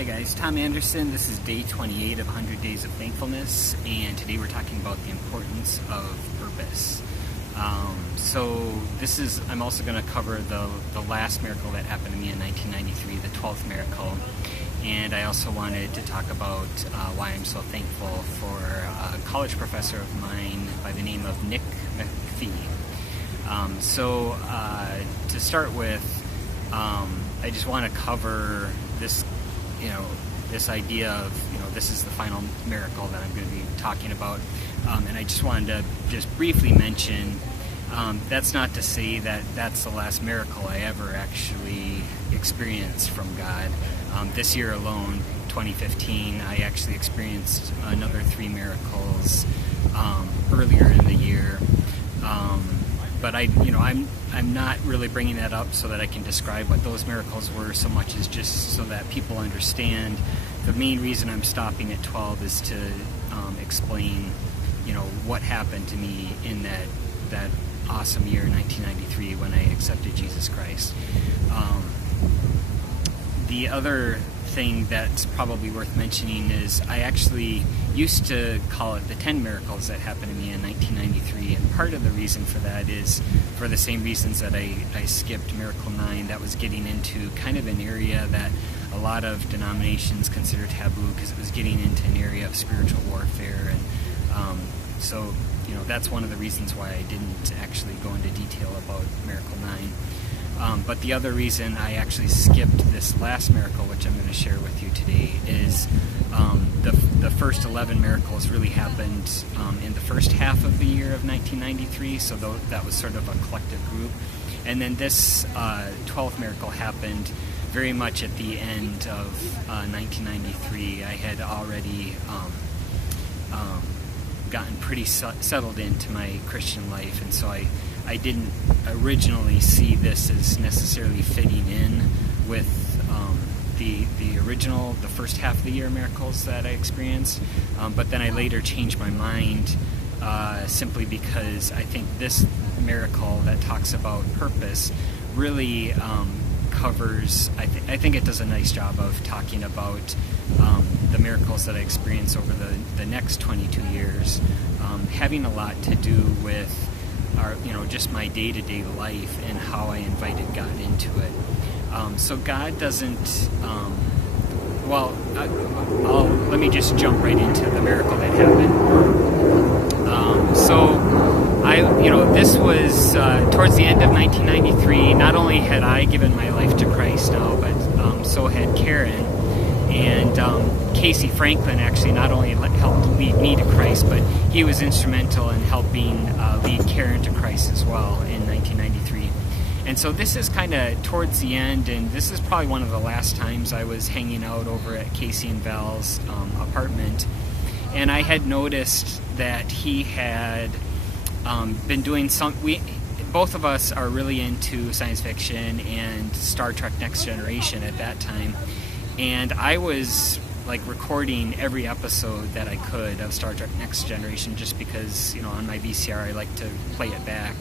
Hi guys, Tom Anderson. This is day 28 of 100 Days of Thankfulness, and today we're talking about the importance of purpose. I'm also going to cover the last miracle that happened to me in 1993, the 12th miracle, and I also wanted to talk about why I'm so thankful for a college professor of mine by the name of Nic McPhee. To start with, I just want to cover this this idea of, this is the final miracle that I'm going to be talking about. And I just wanted to just briefly mention, that's not to say that that's the last miracle I ever actually experienced from God. This year alone, 2015, I actually experienced another 3 miracles earlier in the year. But I'm not really bringing that up so that I can describe what those miracles were so much as just so that people understand. The main reason I'm stopping at 12 is to explain, what happened to me in that awesome year, 1993, when I accepted Jesus Christ. The other thing that's probably worth mentioning is I actually used to call it the 10 miracles that happened to me in 1993, and part of the reason for that is for the same reasons that I skipped Miracle 9. That was getting into kind of an area that a lot of denominations consider taboo, because it was getting into an area of spiritual warfare, and that's one of the reasons why I didn't actually go into detail about Miracle 9. But the other reason I actually skipped this last miracle, which I'm going to share with you today, is the first 11 miracles really happened in the first half of the year of 1993, so that was sort of a collective group. And then this 12th miracle happened very much at the end of 1993. I had already gotten pretty settled into my Christian life, and so I didn't originally see this as necessarily fitting in with the original, the first half of the year miracles that I experienced, but then I later changed my mind simply because I think this miracle that talks about purpose really covers, I think it does a nice job of talking about the miracles that I experienced over the next 22 years, having a lot to do with just my day-to-day life and how I invited God into it. So God doesn't, let me just jump right into the miracle that happened. This was towards the end of 1993. Not only had I given my life to Christ now, but so had Karen. And Casey Franklin actually not only helped lead me to Christ, but he was instrumental in helping lead Karen to Christ as well in 1993. And so this is kind of towards the end, and this is probably one of the last times I was hanging out over at Casey and Val's apartment. And I had noticed that he had been doing both of us are really into science fiction and Star Trek Next Generation at that time. And I was recording every episode that I could of Star Trek Next Generation, just because, on my VCR I like to play it back.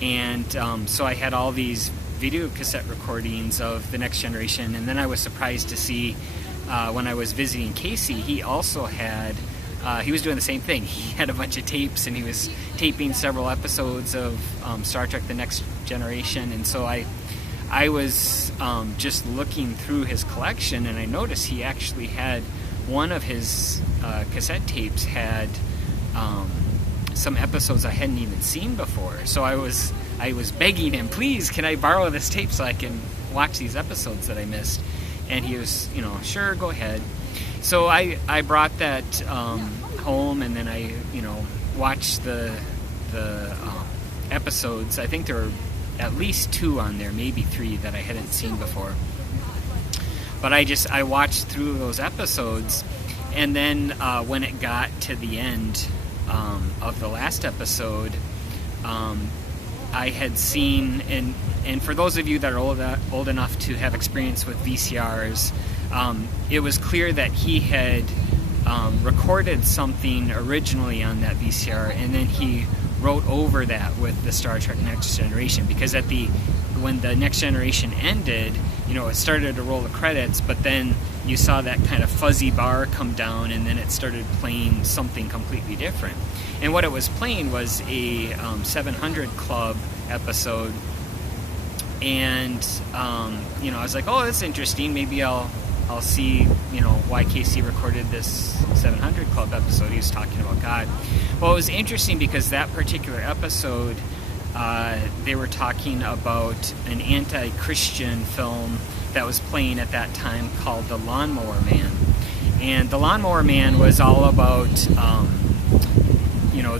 And so I had all these video cassette recordings of the Next Generation, and then I was surprised to see when I was visiting Casey, he also had, he was doing the same thing. He had a bunch of tapes, and he was taping several episodes of Star Trek The Next Generation. And so I was just looking through his collection, and I noticed he actually had one of his cassette tapes had some episodes I hadn't even seen before. So I was begging him, please, can I borrow this tape so I can watch these episodes that I missed? And he was, sure, go ahead. So I brought that home, and then I, watched the episodes. I think there were at least 2 on there, maybe 3 that I hadn't seen before. But I watched through those episodes, and then when it got to the end of the last episode, I had seen, and for those of you that are old enough to have experience with VCRs, it was clear that he had recorded something originally on that VCR, and then he wrote over that with the Star Trek Next Generation, because when the Next Generation ended, it started to roll the credits, but then you saw that kind of fuzzy bar come down, and then it started playing something completely different. And what it was playing was a 700 Club episode, and I was like, oh, that's interesting. Maybe I'll see why Casey recorded this 700 Club episode. He was talking about God. Well, it was interesting because that particular episode, they were talking about an anti-Christian film that was playing at that time called The Lawnmower Man. And The Lawnmower Man was all about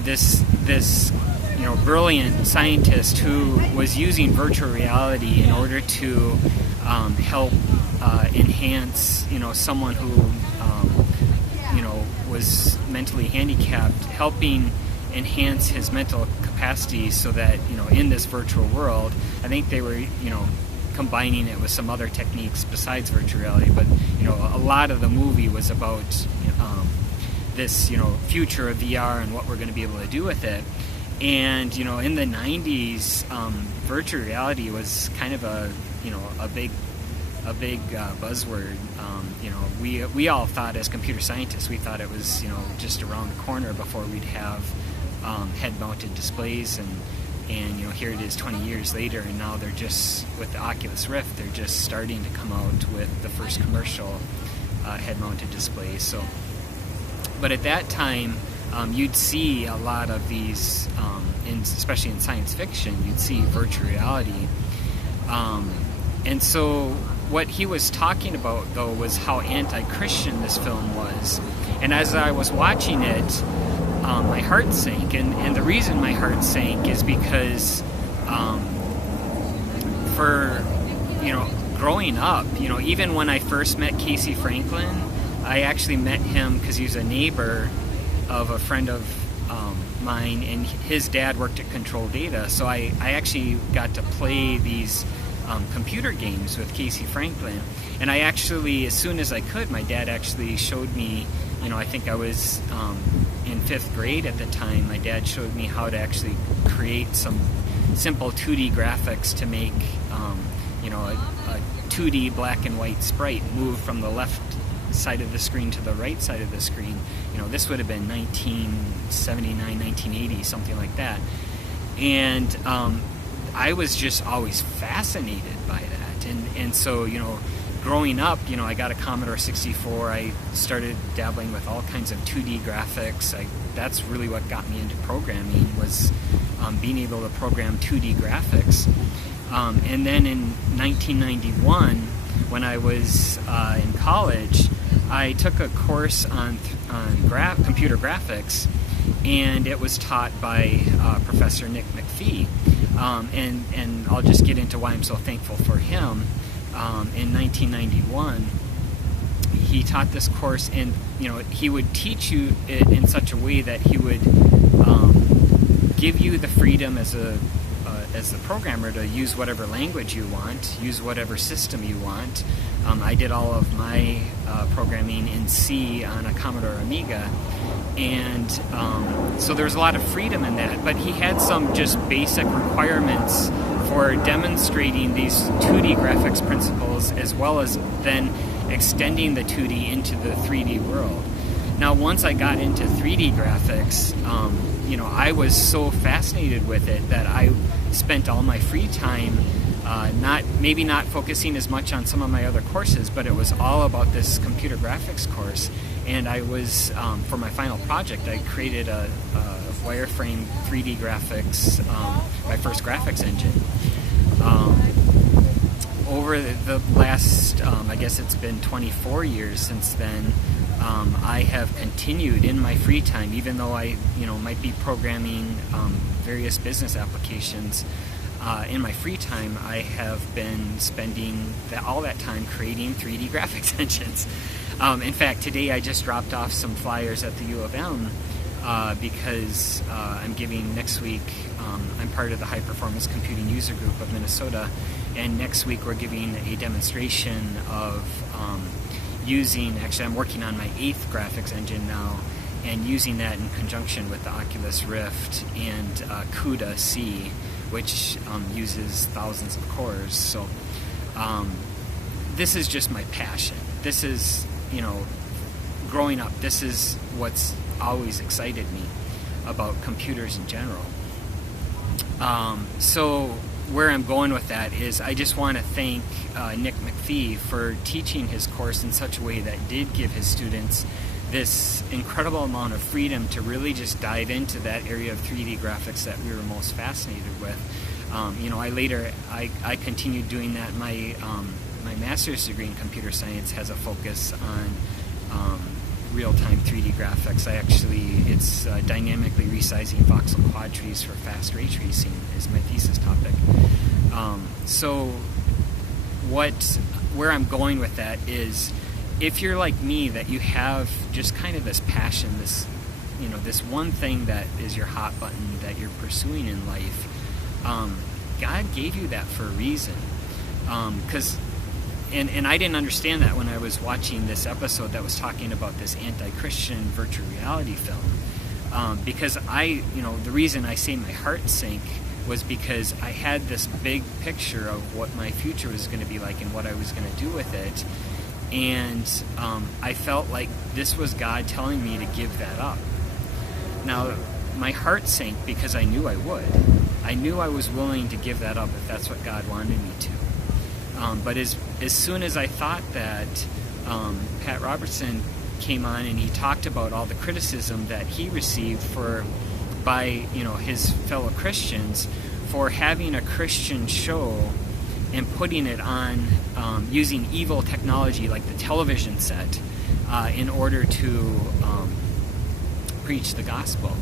this brilliant scientist who was using virtual reality in order to help enhance someone who was mentally handicapped, helping enhance his mental capacity so that in this virtual world, I think they were combining it with some other techniques besides virtual reality, but a lot of the movie was about this future of VR and what we're going to be able to do with it. And in the 90s, virtual reality was kind of a big buzzword. We all thought, as computer scientists, we thought it was just around the corner before we'd have head-mounted displays, and here it is 20 years later, and now they're just, with the Oculus Rift, they're just starting to come out with the first commercial head-mounted displays. So, but at that time, you'd see a lot of these, especially in science fiction, you'd see virtual reality. And so what he was talking about, though, was how anti-Christian this film was. And as I was watching it, my heart sank. And the reason my heart sank is because for, growing up, even when I first met Casey Franklin, I actually met him because he was a neighbor of a friend of mine, and his dad worked at Control Data. So I actually got to play these computer games with Casey Franklin. And I actually, as soon as I could, my dad actually showed me, I think I was in 5th grade at the time, my dad showed me how to actually create some simple 2D graphics to make, a 2D black and white sprite move from the left side of the screen to the right side of the screen. This would have been 1979, 1980, something like that. And I was just always fascinated by that. And so, growing up, I got a Commodore 64. I started dabbling with all kinds of 2D graphics. That's really what got me into programming, was being able to program 2D graphics. And then in 1991, when I was in college, I took a course on computer graphics, and it was taught by Professor Nic McPhee. And I'll just get into why I'm so thankful for him. In 1991, he taught this course, and he would teach you it in such a way that he would give you the freedom as the programmer to use whatever language you want, use whatever system you want. I did all of my programming in C on a Commodore Amiga, and so there was a lot of freedom in that. But he had some just basic requirements for demonstrating these 2D graphics principles, as well as then extending the 2D into the 3D world. Now, once I got into 3D graphics, I was so fascinated with it that I spent all my free time not focusing as much on some of my other courses, but it was all about this computer graphics course. And I was, for my final project, I created a wireframe 3D graphics, my first graphics engine. Over the last, I guess it's been 24 years since then, I have continued in my free time, even though I, might be programming various business applications. In my free time, I have been spending all that time creating 3D graphics engines. In fact, today I just dropped off some flyers at the U of M because I'm giving next week, I'm part of the High Performance Computing User Group of Minnesota, and next week we're giving a demonstration of actually I'm working on my 8th graphics engine now, and using that in conjunction with the Oculus Rift and CUDA C, which uses thousands of cores. So this is just my passion. This is, growing up, this is what's always excited me about computers in general. So where I'm going with that is I just want to thank Nic McPhee for teaching his course in such a way that did give his students this incredible amount of freedom to really just dive into that area of 3D graphics that we were most fascinated with. I continued doing that. My master's degree in computer science has a focus on real-time 3D graphics. It's dynamically resizing voxel quad trees for fast ray tracing is my thesis topic. Where I'm going with that is, if you're like me, that you have just kind of this passion, this one thing that is your hot button that you're pursuing in life, God gave you that for a reason. And I didn't understand that when I was watching this episode that was talking about this anti-Christian virtual reality film. Because the reason I say my heart sank was because I had this big picture of what my future was going to be like and what I was going to do with it. And I felt like this was God telling me to give that up. Now, my heart sank because I knew I would. I knew I was willing to give that up if that's what God wanted me to. But as soon as I thought that, Pat Robertson came on and he talked about all the criticism that he received by his fellow Christians for having a Christian show and putting it on using evil technology like the television set in order to preach the gospel.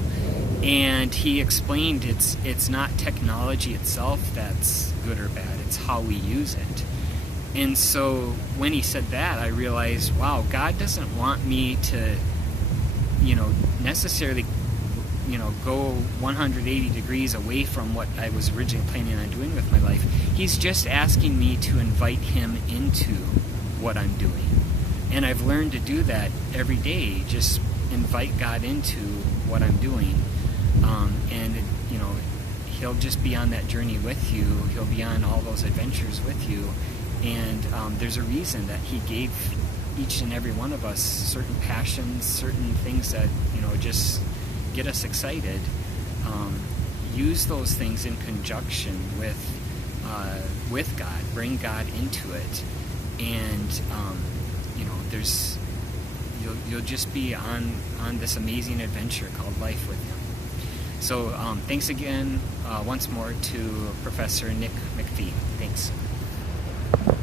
And he explained it's not technology itself that's good or bad, it's how we use it. And so when he said that, I realized, wow, God doesn't want me to, necessarily, go 180 degrees away from what I was originally planning on doing with my life. He's just asking me to invite him into what I'm doing. And I've learned to do that every day, just invite God into what I'm doing. He'll just be on that journey with you. He'll be on all those adventures with you. And there's a reason that he gave each and every one of us certain passions, certain things that, just get us excited. Use those things in conjunction with God. Bring God into it. And, you'll just be on this amazing adventure called life with him. So thanks again once more to Professor Nic McPhee. Thanks.